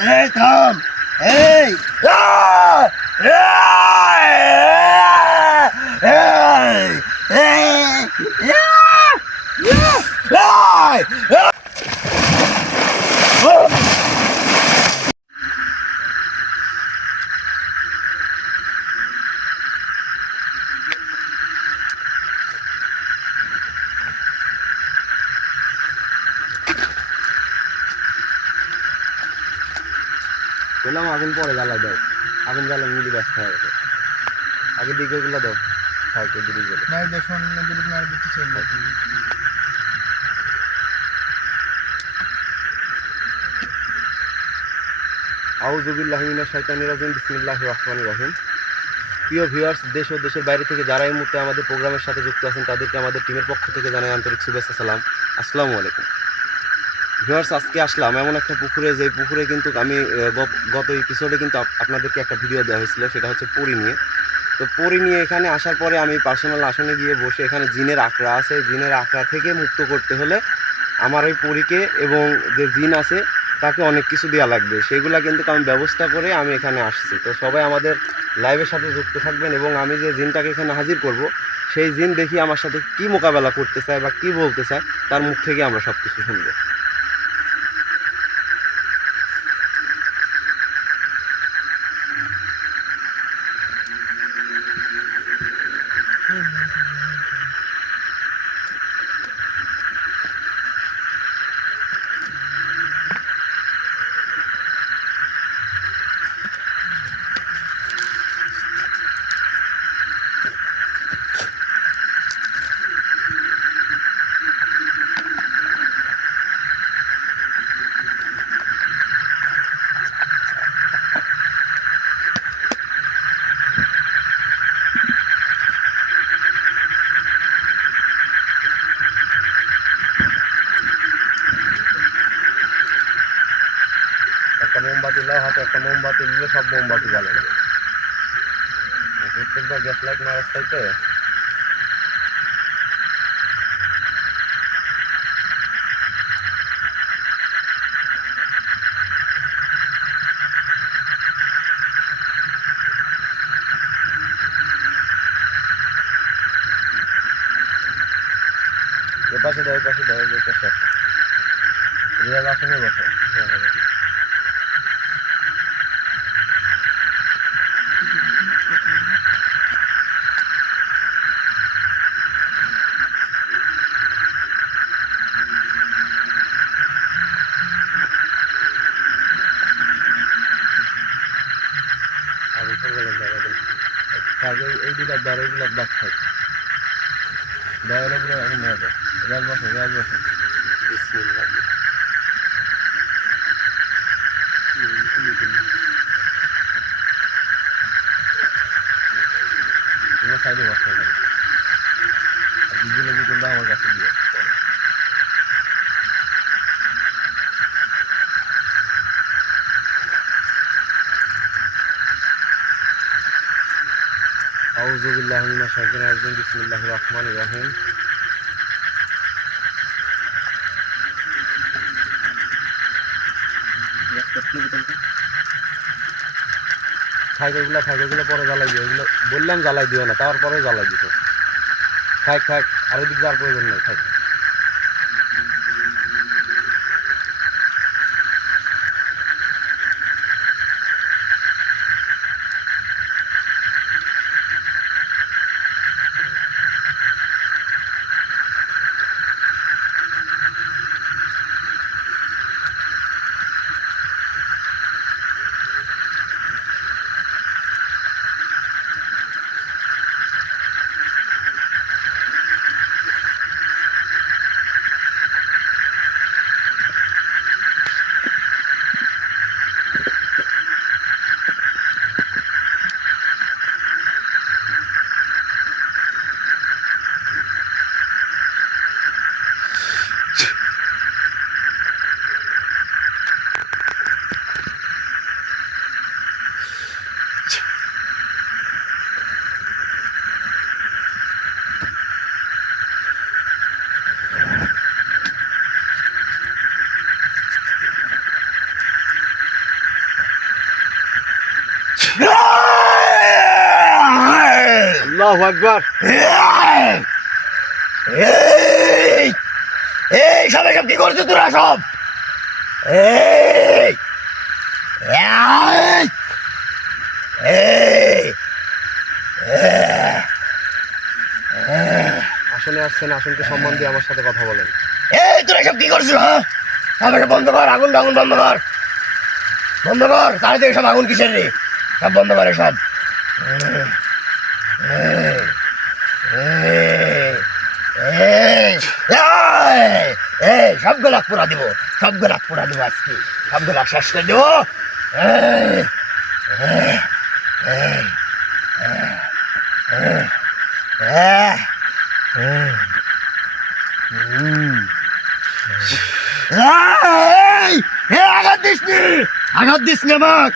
এই থাম এই বললাম আগুন পরে জ্বালাই দাও, আগুন জ্বালা মিলি ব্যস্ত হয়ে গেছে। আগে দিকে ওগুলো দাও, থাকে দিকে গেলে নাই দেখুন দিলীপ মার দিতে চলবে। আউযু বিল্লাহি মিনাশ শাইতানির রাজিম, বিসমিল্লাহির রহমানির রহিম। প্রিয় ভিউয়ার্স, দেশ ও দেশের বাইরে থেকে যারা এই মুহূর্তে আমাদের প্রোগ্রামের সাথে যুক্ত আছেন তাদেরকে আমাদের টিমের পক্ষ থেকে জানাই আন্তরিক শুভেচ্ছা সালাম। আসসালামু আলাইকুম। ভিউয়ার্স, আজকে আসলাম এমন একটা পুকুরে, যে পুকুরে কিন্তু আমি গত এপিসোডে কিন্তু আপনাদেরকে একটা ভিডিও দেওয়া হয়েছিল, সেটা হচ্ছে পরি নিয়ে। তো পরি নিয়ে এখানে আসার পরে আমি পার্সোনাল আসনে গিয়ে বসে এখানে জিনের আখড়া আছে, জিনের আখড়া থেকে মুক্ত করতে হলে আমার ওই পরীকে এবং যে জিন আছে তাকে অনেক কিছু দেওয়া লাগবে, সেগুলা কিন্তু আমি ব্যবস্থা করে আমি এখানে আসছি। তো সবাই আমাদের লাইভের সাথে যুক্ত থাকবেন এবং আমি যে জিনটাকে এখানে হাজির করব, সেই জিন দেখি আমার সাথে কি মোকাবেলা করতে চায় বা কি বলতে চায়, তার মুখ থেকে আমরা সব কিছু শুনবো। একটা মোমবাতি দাও হাতে, একটা মোমবাতি দিলে সব মোমবাতি জ্বালে না। প্রত্যেকবার গ্যাস লাইট মারার চাইতে এ পাশে দাও, এ পাশে দাও, যে পাশে আছে রিয়াজ আসনে বসো। আগুন সরকারের জায়গা থাকে, এই দুটার দ্বার, এইগুলোর দাগ থাকে দেওয়ার উপরে এখন নেওয়া যায়। রিয়াজ বসো, রিয়াজ বসো। বিসমিল্লাহ। তোমরা সাইডে বসো এখানে, আর দুজনের বোতলটা আমার কাছে দিয়ে আউযু বিল্লাহি মিনাশ শাইতানির রাজিম, বিসমিল্লাহির রহমানির রহিম। থাক এগুলো পরে জ্বালাই দিও, এগুলো বললাম জ্বালাই দিও না, তারপরে জ্বালাই দিত। থাক আর ওদিক যাওয়ার প্রয়োজন নেই, থাক। আল্লাহু আকবার। এই এই সব এসব কি করছিস তোরা সব? এই এই এই আসনে আসছেন, আসনকে সম্মান দিয়ে আমার সাথে কথা বলেন। এই তোরা সব কি করছিস? হ্যাঁ সব এসব বন্ধ কর, আগুন আগুন বন্ধ কর, বন্ধ কর তাড়াতাড়ি। সব আগুন কিসের রে? সব বন্ধ করে সব। সব গোলাপ পোড়া দিব, সব গোলাপ পোড়া দিব আজকে, সব গোলাপ শেষ করে দেবো। আঘাত দিস নি, আঘাত দিস নি আমাক।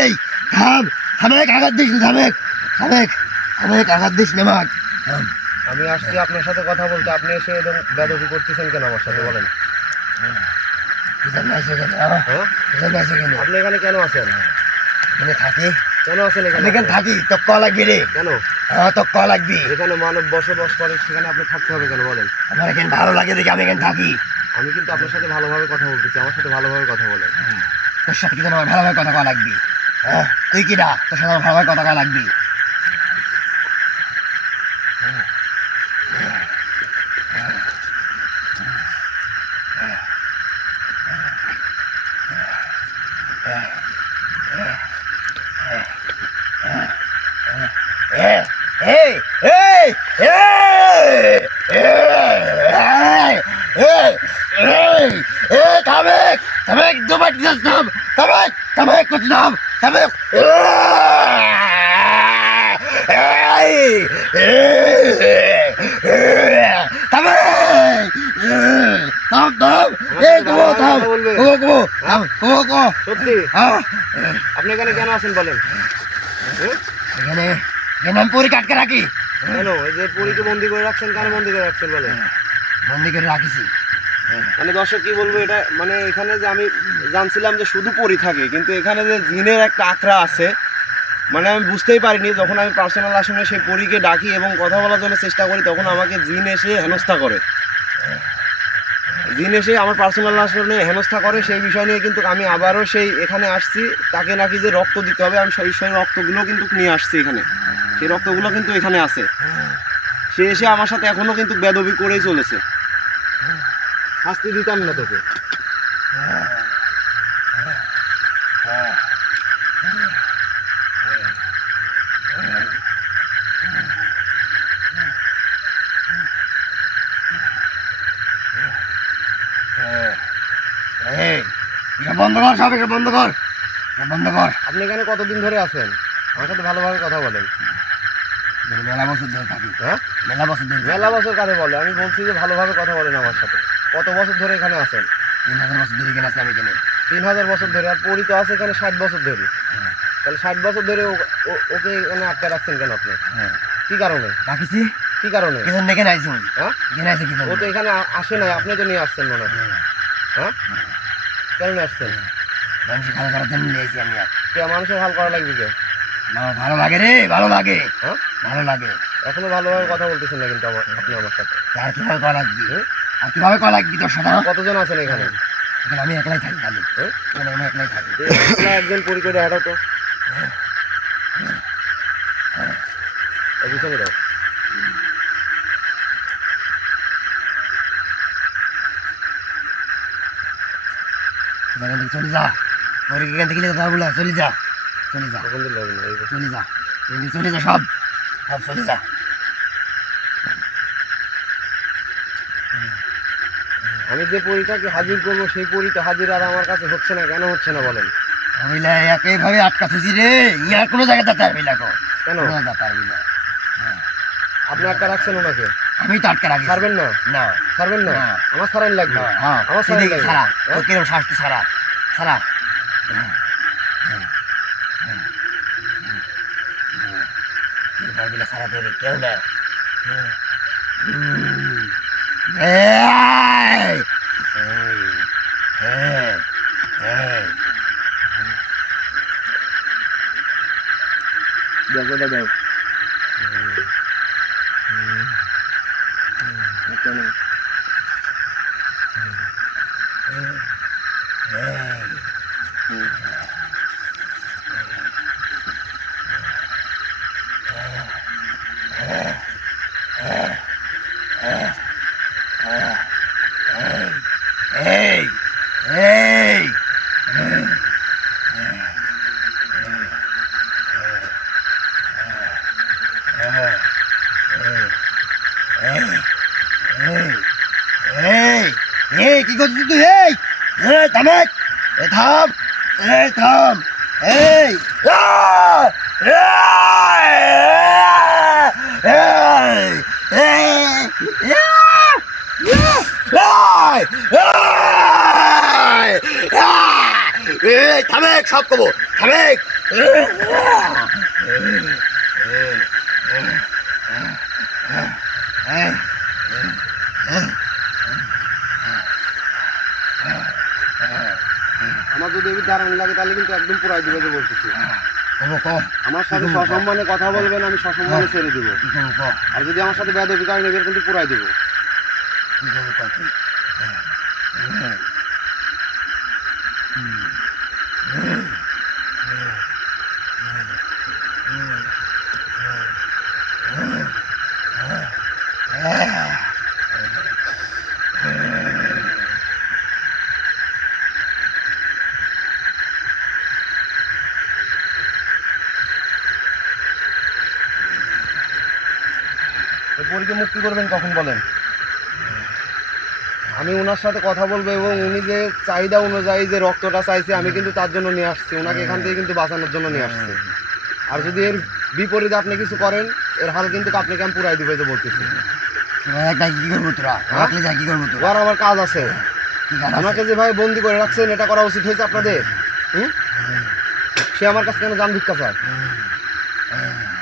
এই থাম, থামেক, আঘাত দিস নি, থামেক, থামেক, থামেক, আঘাত দিস নি আমাক। আমি আসছি আপনার সাথে কথা বলতে, আপনি এসে এরকম বেদবি করতেছেন কেন আমার সাথে বলেন? হ্যাঁ, আপনি এখানে কেন আছেন? এখানে থাকি, কেন আছেন এখানে? এখানে থাকি তো ক লাগবি রে। কেন? তো ক লাগবি। যেখানে মানব বসবাস করে সেখানে আপনি থাকতে হবে কেন বলেন? আমার এখানে ভালো লাগে দেখি আমি এখানে থাকি। আমি কিন্তু আপনার সাথে ভালোভাবে কথা বলতেছি, আমার সাথে ভালোভাবে কথা বলেন। তোর সাথে কিন্তু আমার ভালোভাবে কথা কওয়া লাগবি। হ্যাঁ তুই কিরা, তোর সাথে আমার ভালোভাবে কথা কওয়া লাগবি। এই এই থামেক, থামেক, দুবার দিস নাম, থামেক, থামেক, কুছ নাম, থামেক। থাম, থাম, এই কমো, থাম, কমো, কমো, থাম, কমো, কমো। সত্যি হ্যাঁ আপনি এখানে কেন আছেন বলেন? হ্যাঁ? এখানে এখানে আমি পরীক্ষা আটকে রাখি। কেন এই যে পরীকে বন্দি করে রাখছেন, কেন বন্দি করে রাখছেন বলেন? বন্দি করে রাখিছি। মানে দর্শক কি বলবো, এটা মানে এখানে যে আমি জানছিলাম যে শুধু পরি থাকে, কিন্তু এখানে যে জিনের একটা আখড়া আছে, মানে আমি বুঝতেই পারিনি। যখন আমি পার্সোনাল আসনে সেই পরীকে ডাকি এবং কথা বলার জন্য চেষ্টা করি, তখন আমাকে জিন এসে হেনস্থা করে। জিন এসে আমার পার্সোনাল আসনে হেনস্থা করে। সেই বিষয় নিয়ে কিন্তু আমি আবারও সেই এখানে আসছি, তাকে নাকি যে রক্ত দিতে হবে, আমি সেই রক্তগুলো কিন্তু নিয়ে আসছি এখানে। সেই রক্তগুলো কিন্তু এখানে আছে। সে এসে আমার সাথে এখনো কিন্তু বেদবি করেই চলেছে। শাস্তি দিতাম না তোকে। বন্ধ কর, সব এসব বন্ধ কর, বন্ধ কর। আপনি এখানে কতদিন ধরে আছেন? আমার সাথে ভালোভাবে কথা বলেন। মেলা বছর ধরে থাকি। হ্যাঁ, মেলা বছর ধরে, মেলা বছর কারে বলে? আমি বলছি যে ভালোভাবে কথা বলেন আমার সাথে। কত বছর ধরে এখানে আছেন? 3000 বছর ধরে এখানে আছি আমি এখানে। 3000 বছর ধরে। আর পরি তো আছে এখানে 60 বছর ধরে। তাহলে 60 বছর ধরে ওকে এখানে আটকে রাখছেন কেন আপনি? কি কারণে রাখিছি? কি কারণে? কি জন্য এখানে আইছি? হ্যাঁ, এখানে আইছি কি জন্য? ও তো এখানে আসে নাই, আপনি তো নিয়ে আসছেন মনে হয়। হ্যাঁ, কেন নিয়ে আসছেন? মানুষ ভালো করার জন্য নিয়ে আইছি আমি। আর কে মানুষের হাল করা লাগবে কে? ভালো লাগে রে, ভালো লাগে। হ্যাঁ, ভালো লাগে। এখনো ভালোভাবে কথা বলতেছেন না কিন্তু আপনি আমার সাথে। আর কিভাবে করা লাগবি? আর কিভাবে করা লাগবি তোর সাথে? কতজন আছেন এখানে? এখানে আমি একলাই থাকি খালি। এখানে আমি একলাই থাকি। একজন পরিচয় হাঁটাও তো পিছনে দাও। এখান থেকে চলে যা, পরে এখান থেকে কথা বলা, চলে যা, চলে যা, তখন দিলে হবে না, এই চলে যা, চলে যা, সব সব চলে যা। আমি যে পরীটাকে হাজির করবো সেই পরী তো হাজির আর আমার কাছে হচ্ছে না, কেন হচ্ছে না বলেন? আমি একইভাবে আটকা থুছি রে, ইয়ার কোনো জায়গায় যেতে পারবি না। কেন যেতে পারবি না? আপনি আটকা রাখছেন ওনাকে? আমি তো আটকা রাখি। ছাড়বেন না? না, ছাড়বেন না? না। আমার ছাড়ান লাগবে। হ্যাঁ, আমার ছাড়ান লাগবে। ছাড়া, হ্যাঁ? কিরকম শাস্তি ছাড়া, ছাড়া। ছাড়া তৈরি কেউ না। এই, এই, এই, এই, দেখো দাও কেন Hey! Hey! এই কি করছিস তুই? এই থামে, থাম, থাম, এই থামে, সব কবো থামে। আমার যদি এবার দাঁড়ানো লাগে তাহলে কিন্তু একদম পুরাই দিবে যে বলতেছি। আমার সাথে সসম্মানে কথা বলবেন, আমি সসম্মানে ছেড়ে দিব। আর যদি আমার সাথে বেয়াদবি করেন এবার কিন্তু পুরাই দিব। পরীকে মুক্তি করবেন কখন বলেন? আমি ওনার সাথে কথা বলবো এবং উনি যে চাহিদা অনুযায়ী যে রক্তটা চাইছে আমি কিন্তু তার জন্য নিয়ে আসছি, ওনাকে এখান থেকে কিন্তু বাঁচানোর জন্য নিয়ে আসছি। আর যদি এর বিপরীতে আপনি কিছু করেন এর হাল কিন্তু আপনাকে আমি পুরাই দিবে যে বলতেছি। কি করবো তোরা? কি করবো তোরা? আর আমার কাজ আছে। আমাকে যে ভাই বন্দি করে রাখছেন এটা করা উচিত হয়েছে আপনাদের? সে আমার কাছে কেন জান ভিক্ষা চায়?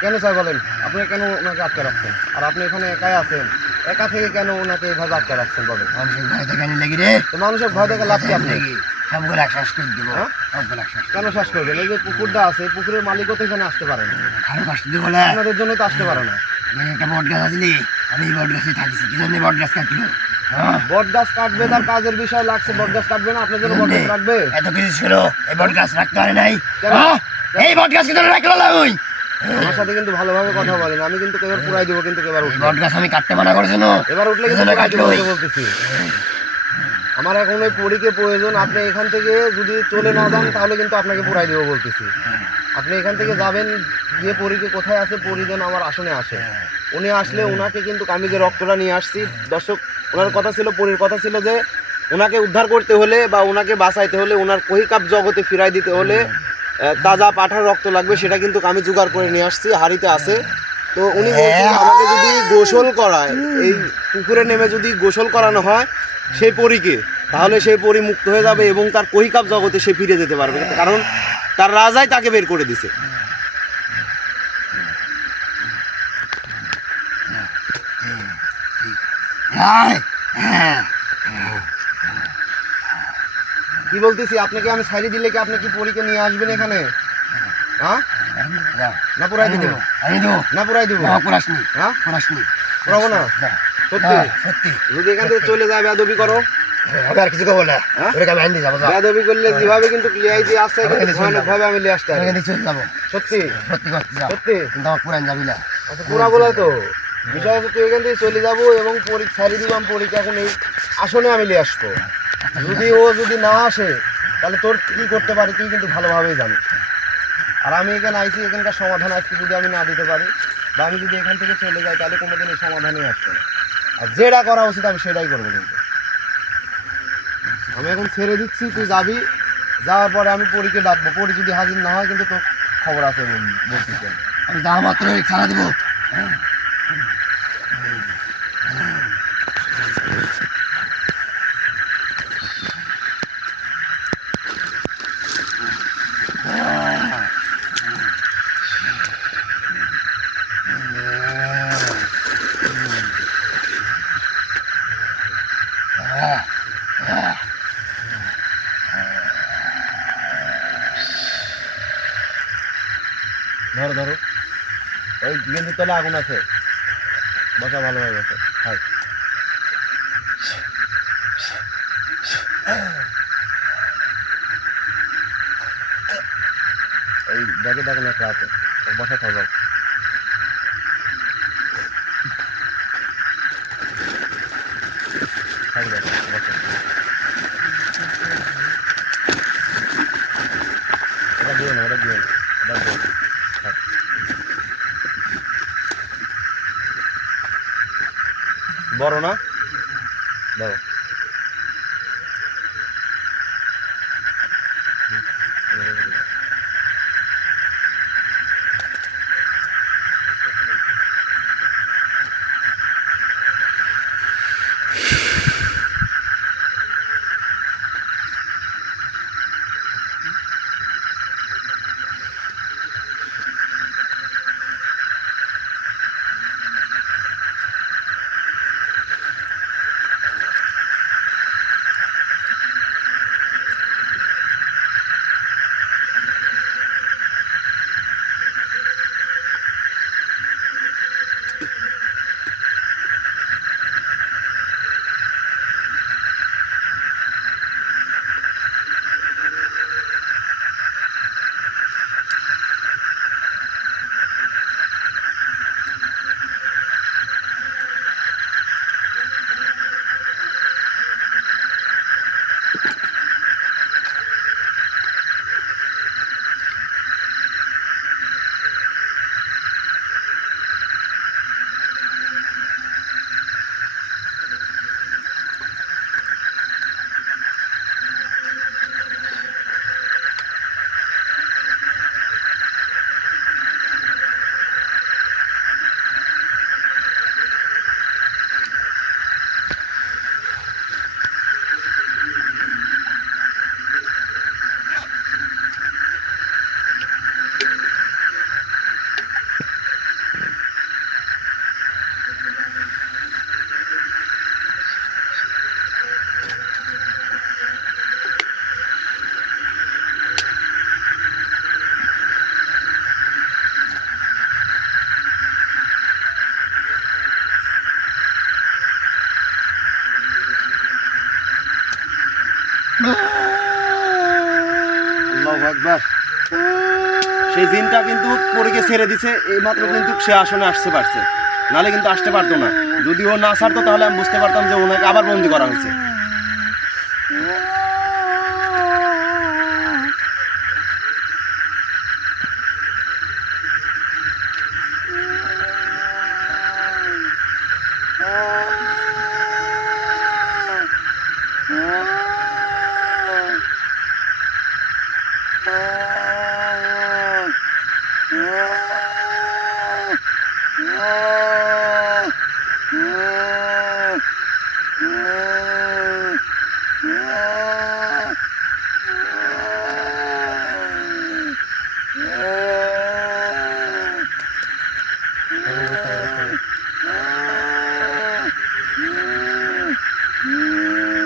কেন চাই বলেন? আপনি কেন ওনাকে আটকে রাখছেন? আর আপনি এখানে একাই আছেন, একা থেকে কেন ওনাকে এইভাবে আটকে রাখছেন বলেন? মানুষের ভয় দেখে লেগে রে, তো মানুষের ভয় দেখে লাভ কি? আপনি সবগুলো একশ্বাস করে দেবো। কেন শ্বাস করবেন? এই যে পুকুরটা আছে, পুকুরের মালিকও তো এখানে আসতে পারে না, কারো কষ্ট দিয়ে বলে আপনাদের জন্য তো আসতে পারে না। একটা বট গাছ আসলি, আমি এই বট গাছে থাকিছি, কি জন্য বট গাছ কাটলো? বট গাছ কাটবে, তার কাজের বিষয় লাগছে, বট গাছ কাটবে না, আপনার জন্য বট গাছ রাখবে? এত কিছু ছিল, এই বট গাছ রাখতে পারে নাই। কেন? এই বট গাছ কিন্তু রাখলো না। ওই আমার সাথে কিন্তু ভালোভাবে কথা বলেন, আমি কিন্তু এবার পুরাই দেবো, কিন্তু এবার উঠলে বট গাছ আমি কাটতে মানা করেছি না, এবার উঠলে কিন্তু পুরাই দেবো বলতেছি। আমার এখন ওই পরীকে প্রয়োজন, আপনি এখান থেকে যদি চলে না যান তাহলে কিন্তু আপনাকে পুরাই দেবো বলতেছি। আপনি এখান থেকে যাবেন, গিয়ে পরীকে কোথায় আছে, পরী যেন আমার আসনে আসে। উনি আসলে ওনাকে কিন্তু আমি যে রক্তটা নিয়ে আসছি, দর্শক ওনার কথা ছিল, পরীর কথা ছিল যে ওনাকে উদ্ধার করতে হলে বা ওনাকে বাঁচাইতে হলে, ওনার কহিকাপ জগতে ফিরাই দিতে হলে তাজা পাঠার রক্ত লাগবে, সেটা কিন্তু আমি জোগাড় করে নিয়ে আসছি, হাড়িতে আছে। তো উনি বলছেন আমাকে যদি গোসল করায়, এই পুকুরে নেমে যদি গোসল করানো হয় সেই পরীকে, তাহলে সেই পরী মুক্ত হয়ে যাবে এবং তার কহিকাপ জগতে সে ফিরে যেতে পারবে, কারণ তার রাজাই তাকে বের করে দিছে। কি বলতেছি, আপনাকে আমি ছাড়ি দিলে কি আপনি কি পরীকে নিয়ে আসবেন এখানে? হ্যাঁ, না পুরাই দিব? না পুরাই দিব? হ্যাঁ, পুরাবো না? সত্যি সত্যি যদি এখান থেকে চলে যায় বেয়াদবি করো, আমি আর কিছু করবো না, ওটাকে আমি আইন দিয়ে যাবো। বেয়াদবি করলে যেভাবে কিন্তু লিআইজি আসছে ভয়ানকভাবে আমি নিয়ে আসতে আমি চলে যাবো। সত্যি সত্যি করতে যাও, সত্যি কিন্তু আমার পুরান যাবি না। আচ্ছা পুরা বলে তো বিষয় হচ্ছে, তুই এখান থেকে চলে যাবো এবং পরীক্ষা ছাড়ি দিব, আমি পরীক্ষা এখন এই আসনে আমি নিয়ে আসবো। যদি ও যদি না আসে তাহলে তোর কি করতে পারি তুই কিন্তু ভালোভাবেই জানিস। আর আমি এখানে আইছি, এখানকার সমাধান আজকে যদি আমি না দিতে পারি বা আমি যদি এখান থেকে চলে যাই তাহলে কোনোদিন এই সমাধানই আসবে না। আর যেটা করা উচিত আমি সেটাই করবো। কিন্তু আমি এখন ছেড়ে দিচ্ছি, তুই যাবি, যাওয়ার পরে আমি পরীকে ডাকবো, পরী যদি হাজির না হয় কিন্তু তোর খবর আছে বলতেছি। আমি যা মাত্র ছাড়া দেবো। ধরো ধরো ওই গেঞ্জির তলে আগুন আছে, বসা ভালোভাবে বসে। হাই, এই ব্যাগে দেখেন একটা আছে, বসা থাকবে। থাকবে বসে। এটা দিয়ে না, এটা দিয়ে না, এটা দিয়ে না। থাক। বড় না দাও। আল্লাহু আকবার। সেই জিনটা কিন্তু পরীকে ছেড়ে দিছে, এই মাত্র কিন্তু সে আসনে আসতে পারছে, নাহলে কিন্তু আসতে পারতো না। যদি ও না ছাড়তো তাহলে আমি বুঝতে পারতাম যে ওনাকে আবার বন্দি করা হয়েছে।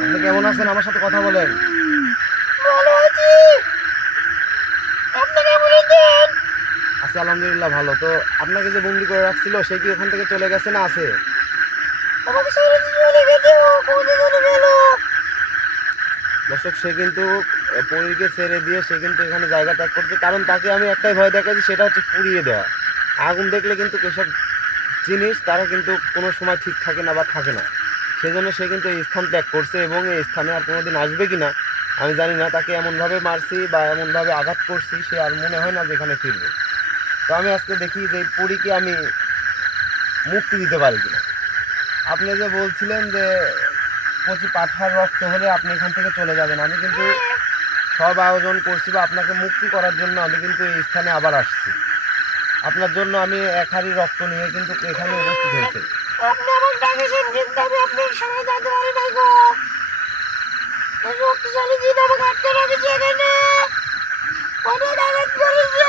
আপনি কেমন আছেন? আমার সাথে কথা বলেন। ভালো আছি। আপনি কেমন আছেন? আছি আলহামদুলিল্লাহ ভালো। তো আপনাকে যে বন্দি করে রাখছিল সে কি ওখান থেকে চলে গেছে না আছে? আমাকে ছেড়ে দিয়ে চলে গেছে, ও কোথায় চলে গেল? দর্শক, সে কিন্তু পরীকে ছেড়ে দিয়ে সে কিন্তু এখানে জায়গা ত্যাগ করছে, কারণ তাকে আমি একটাই ভয় দেখাচ্ছি, সেটা হচ্ছে পুড়িয়ে দেওয়া। আগুন দেখলে কিন্তু এসব জিনিস তারা কিন্তু কোনো সময় ঠিক থাকে না বা থাকে না। সেজন্য সে কিন্তু এই স্থান ত্যাগ করছে এবং এই স্থানে আর কোনোদিন আসবে কি না আমি জানি না। তাকে এমনভাবে মারছি বা এমনভাবে আঘাত করছি, সে আর মনে হয় না যে এখানে ফিরবে। তো আমি আজকে দেখি যে এই পরীকে আমি মুক্তি দিতে পারি কিনা। আপনি যে বলছিলেন যে কচি পাঠার রক্ত হলে আপনি এখান থেকে চলে যাবেন, আমি কিন্তু সব আয়োজন করছি বা আপনাকে মুক্তি করার জন্য আমি কিন্তু এই স্থানে আবার আসছি। আপনার জন্য আমি এক হাঁড়ি রক্ত নিয়ে কিন্তু এখানে উপস্থিত হয়েছি। আপনি আমাকে ডাকেছেন, কিন্তু আমি আপনার সঙ্গে যেতে পারি নাই গো। এই শক্তিশালী জিন আমাকে আটকে রেখেছে এখানে, অনেক আঘাত করেছে।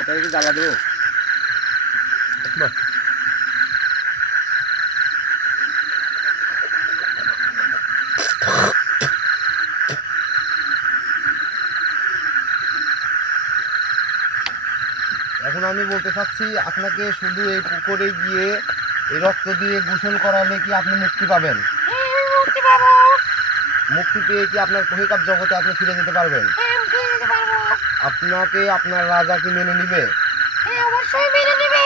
এটাকে কি জ্বালা দেবো? বাহ। এখন আমি বলতে চাচ্ছি আপনাকে শুধু এই পুকুরে গিয়ে এই রক্ত দিয়ে গোসল করালে কি আপনি মুক্তি পাবেন? হ্যাঁ, আমি মুক্তি পাবো। মুক্তি পেয়ে কি আপনার কহিকাপ জগতে আপনি ফিরে যেতে পারবেন? হ্যাঁ, আমি ফিরে যেতে পারবো। আপনাকে আপনার রাজা কি মেনে নিবে? হ্যাঁ, অবশ্যই মেনে নেবে।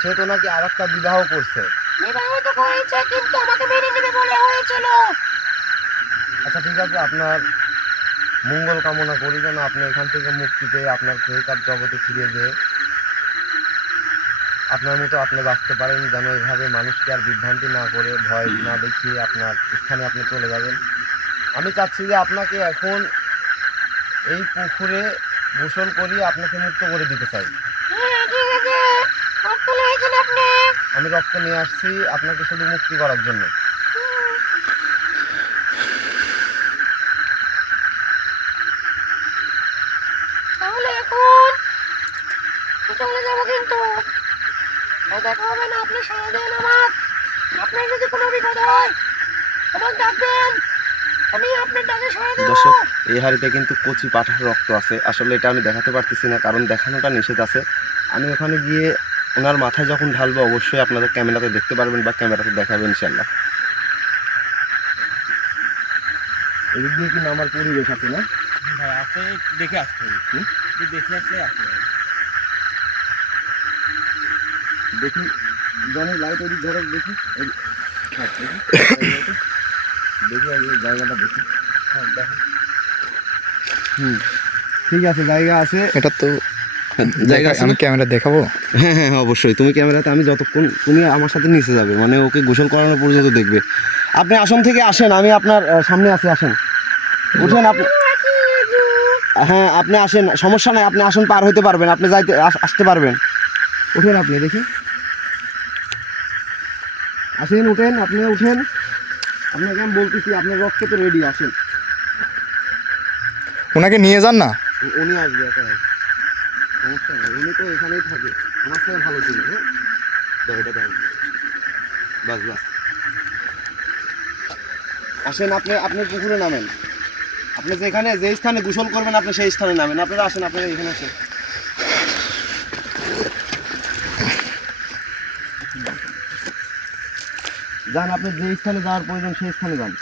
সে তো নাকি আর একটা বিবাহ করছে। বিবাহ তো করেছে, কিন্তু আমাকে মেনে নেবে বলে হয়েছিল। আচ্ছা ঠিক আছে, আপনার মঙ্গল কামনা করি যেন আপনি এখান থেকে মুক্তি পেয়ে আপনার কহিকাপ জগতে ফিরে যেয়ে আপনার মতো আপনি বাঁচতে পারেন, যেন এভাবে মানুষকে আর বিভ্রান্তি না করে ভয় না দেখিয়ে আপনার স্থানে আপনি চলে যাবেন। আমি চাচ্ছি যে আপনাকে এখন এই পুকুরে গোসল করিয়ে আপনাকে মুক্ত করে দিতে চাই। হ্যাঁ, ঠিক আছে। রক্ত নিয়েছেন আপনি? আমি রক্ত নিয়ে আসছি আপনাকে শুধু মুক্তি করার জন্য। তাহলে এখন চলে যাবো, কিন্তু আর দেখা হবে না। আপনি সারা দেন আমার। আপনার যদি কোনো বিপদ হয় আমার ডাকবেন, আমি আপনার ডাকে সারা দেবো। দর্শক, এই হাড়িতে কিন্তু কচি পাঠার রক্ত আছে। আসলে এটা আমি দেখাতে পারতেছি না, কারণ দেখানোটা নিষেধ আছে। আমি ওখানে গিয়ে ওনার মাথায় যখন ঢালবো অবশ্যই আপনাদের ক্যামেরাতে দেখতে পারবেন বা ক্যামেরাতে দেখাবেন ইনশাল্লাহ। এদিক দিয়ে কি নামার পরিবেশ আছে না? ভাই আছে, একটু দেখে আসতে হবে। একটু দেখে আসলে আসতে হবে। দেখি জনি লাইট ওদিক ধরে দেখি। হ্যাঁ, দেখি আগে জায়গাটা দেখি। হ্যাঁ দেখেন। ঠিক আছে, জায়গা আছে। এটা তো জায়গা আমি ক্যামেরা দেখাবো। হ্যাঁ হ্যাঁ অবশ্যই, তুমি ক্যামেরাতে, আমি যতক্ষণ তুমি আমার সাথে নিচে যাবে, মানে ওকে গোসল করানো পর্যন্ত দেখবে। আপনি আসন থেকে আসেন, আমি আপনার সামনে আছি, আসেন উঠেন আপনি। হ্যাঁ আপনি আসেন, সমস্যা নাই, আপনি আসন পার হতে পারবেন, আপনি যাইতে আসতে পারবেন। উঠেন আপনি, দেখি আসেন, উঠেন আপনি, উঠেন। আপনাকে আমি বলতেছি আপনার রক্ত তো রেডি, আসেন। ওনাকে নিয়ে যান না। উনি আসবে, একা আসবে, সমস্যা নেই, উনি তো এখানেই থাকে, আমার সাথে ভালো ছিল। হ্যাঁ দাও, এটা দাও, বাস বাস। আসেন, আপনি আপনি পুকুরে নামেন। আপনি যেখানে যে স্থানে গোসল করবেন আপনি সেই স্থানে নামেন। আপনারা আসেন, আপনারা এখানে আসেন। যান, আপনি যে স্থানে যাওয়ার প্রয়োজন সেই স্থানে যান।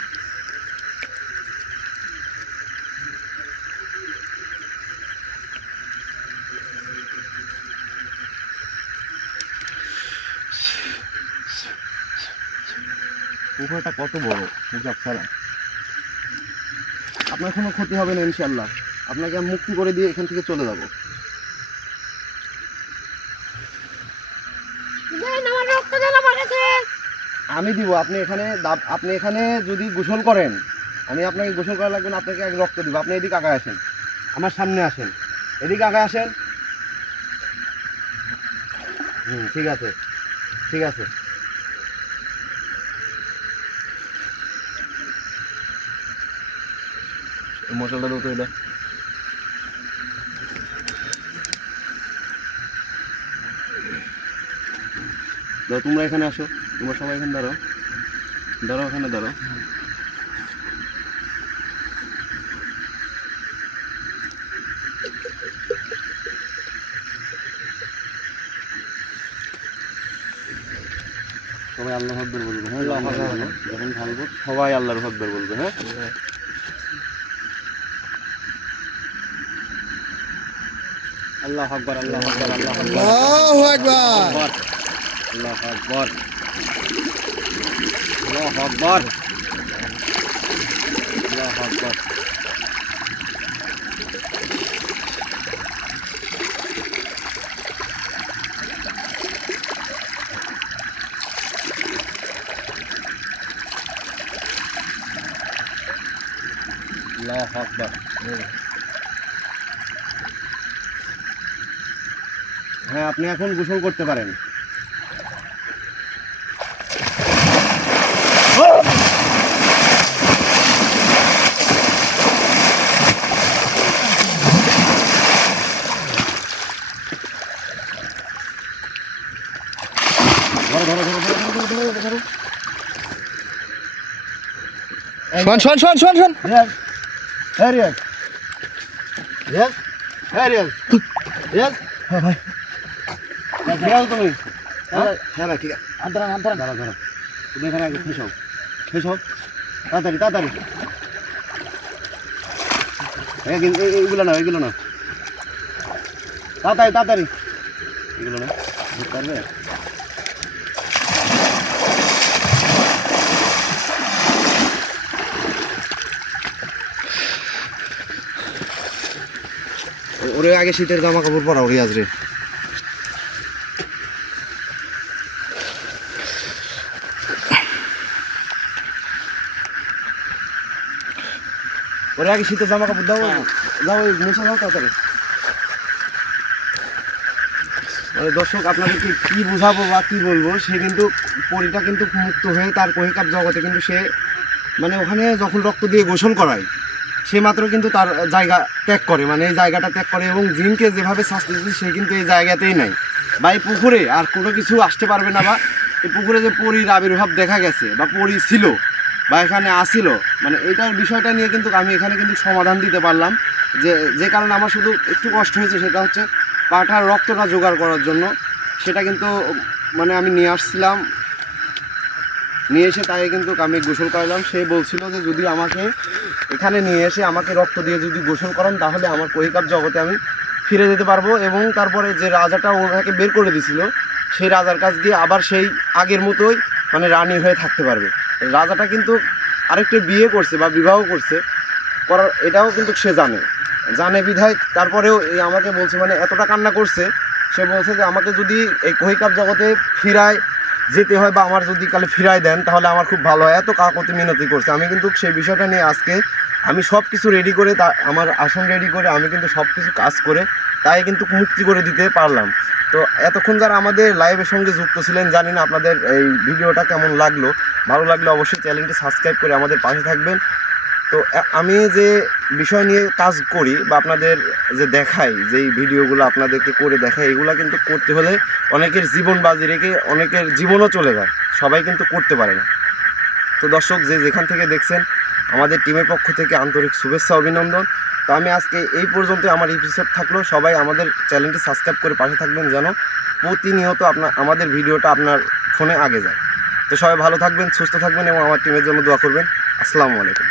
পুকুরটা কত বড়, হিসাব ছাড়া। আপনার কোনো ক্ষতি হবে না ইনশাল্লাহ। আপনাকে আমি মুক্তি করে দিয়ে এখান থেকে চলে যাব। দেন আমার রক্ত, দেন আমার কাছে। আমি দিব, আপনি এখানে আপনি এখানে যদি গোসল করেন, আমি আপনাকে গোসল করা লাগবে না, আপনাকে আগে রক্ত দিব। আপনি এদিকে আগায় আসেন, আমার সামনে আসেন, এদিকে আগায় আসেন। ঠিক আছে, ঠিক আছে। মশলাটা তো এটা দাও, তোমরা এখানে আসো, তোমরা সবাই এখানে দাঁড়াও, দাঁড়াও, এখানে দাঁড়াও। সবাই আল্লাহু আকবার বলবে। হ্যাঁ যখন ঢালবো সবাই আল্লাহু আকবার বলবে। হ্যাঁ আল্লাহু আকবার, আল্লাহু আকবার, আল্লাহু আকবার, আল্লাহু আকবার। আল্লাহু আকবার, আল্লাহু আকবার, আল্লাহু আকবার। আল্লাহু আকবার। হ্যাঁ আপনি এখন গোসল করতে পারেন। ধরো ধরো ধরো ধরো ধরো ধরো ধরো ধরো। শোন শোন শোন শোন শোন। Yes. There he is. Yes. There he is. Yes. ঠিক আছে তুমি? হ্যাঁ ভাই ঠিক আছে। দাঁড়া দাঁড়া, তুমি এখানে আগে ফেস হও তাড়াতাড়ি তাড়াতাড়ি। এইগুলো না তাড়াতাড়ি তাড়াতাড়ি, এগুলো না বুঝতে পারবে। ওরে আগে শীতের জামা কাপড় পরাও রিয়াজ রে। ওরে আগে শীতের জামা কাপড় দাও, যাও মুছে দাও তাড়াতাড়ি। মানে দর্শক আপনাদেরকে কি বুঝাবো বা কি বলবো, সে কিন্তু পরীটা কিন্তু মুক্ত হয়ে তার কহিকার জগতে কিন্তু সে মানে ওখানে যখন রক্ত দিয়ে গোসল করায় সে মাত্র কিন্তু তার জায়গা ত্যাগ করে, মানে এই জায়গাটা ত্যাগ করে এবং জিনকে যেভাবে শাস্তি দিচ্ছে সে কিন্তু এই জায়গাতেই নাই বা এই পুকুরে আর কোনো কিছু আসতে পারবে না, বা এই পুকুরে যে পরীর আবির্ভাব দেখা গেছে বা পরী ছিল বা এখানে আসিল, মানে এটার বিষয়টা নিয়ে কিন্তু আমি এখানে কিন্তু সমাধান দিতে পারলাম। যে কারণে আমার শুধু একটু কষ্ট হয়েছে সেটা হচ্ছে পাঠার রক্তটা জোগাড় করার জন্য, সেটা কিন্তু মানে আমি নিয়ে আসছিলাম, নিয়ে এসে তাই কিন্তু আমি গোসল করালাম। সে বলছিল যে যদি আমাকে এখানে নিয়ে এসে আমাকে রক্ত দিয়ে যদি গোসল করান তাহলে আমার কহিকার জগতে আমি ফিরে যেতে পারবো, এবং তারপরে যে রাজাটা ওনাকে বের করে দিয়েছিল সেই রাজার কাছ দিয়ে আবার সেই আগের মতোই মানে রানী হয়ে থাকতে পারবে। রাজাটা কিন্তু আরেকটা বিয়ে করছে বা বিবাহ করছে, করার এটাও কিন্তু সে জানে বিধায় তারপরেও এই আমাকে বলছে, মানে এতটা কান্না করছে, সে বলছে যে আমাকে যদি এই কহিকার জগতে ফিরায় যেতে হয় বা আমার যদি কালে ফিরায় দেন তাহলে আমার খুব ভালো হয়, এত কাকতি মিনতি করছে। আমি কিন্তু সেই বিষয়টা নিয়ে আজকে আমি সব কিছু রেডি করে আমার আসন রেডি করে আমি কিন্তু সব কিছু কাজ করে তাই কিন্তু মুক্তি করে দিতে পারলাম। তো এতক্ষণ যারা আমাদের লাইভের সঙ্গে যুক্ত ছিলেন, জানি না আপনাদের এই ভিডিওটা কেমন লাগলো, ভালো লাগলে অবশ্যই চ্যানেলটি সাবস্ক্রাইব করে আমাদের পাশে থাকবেন। তো আমি যে বিষয় নিয়ে কাজ করি বা আপনাদের যে দেখাই, যেই ভিডিওগুলো আপনাদেরকে করে দেখাই, এগুলো কিন্তু করতে হলে অনেকের জীবন বাজি রেখে অনেকের জীবনও চলে যায়, সবাই কিন্তু করতে পারে না। তো দর্শক যে যেখান থেকে দেখছেন আমাদের টিমের পক্ষ থেকে আন্তরিক শুভেচ্ছা অভিনন্দন। তো আমি আজকে এই পর্যন্ত আমার এপিসোড থাকলো, সবাই আমাদের চ্যানেলটি সাবস্ক্রাইব করে পাশে থাকবেন যেন প্রতিনিয়ত আমাদের ভিডিওটা আপনার ফোনে আগে যায়। তো সবাই ভালো থাকবেন, সুস্থ থাকবেন এবং আমার টিমের জন্য দোয়া করবেন। আসসালামু আলাইকুম।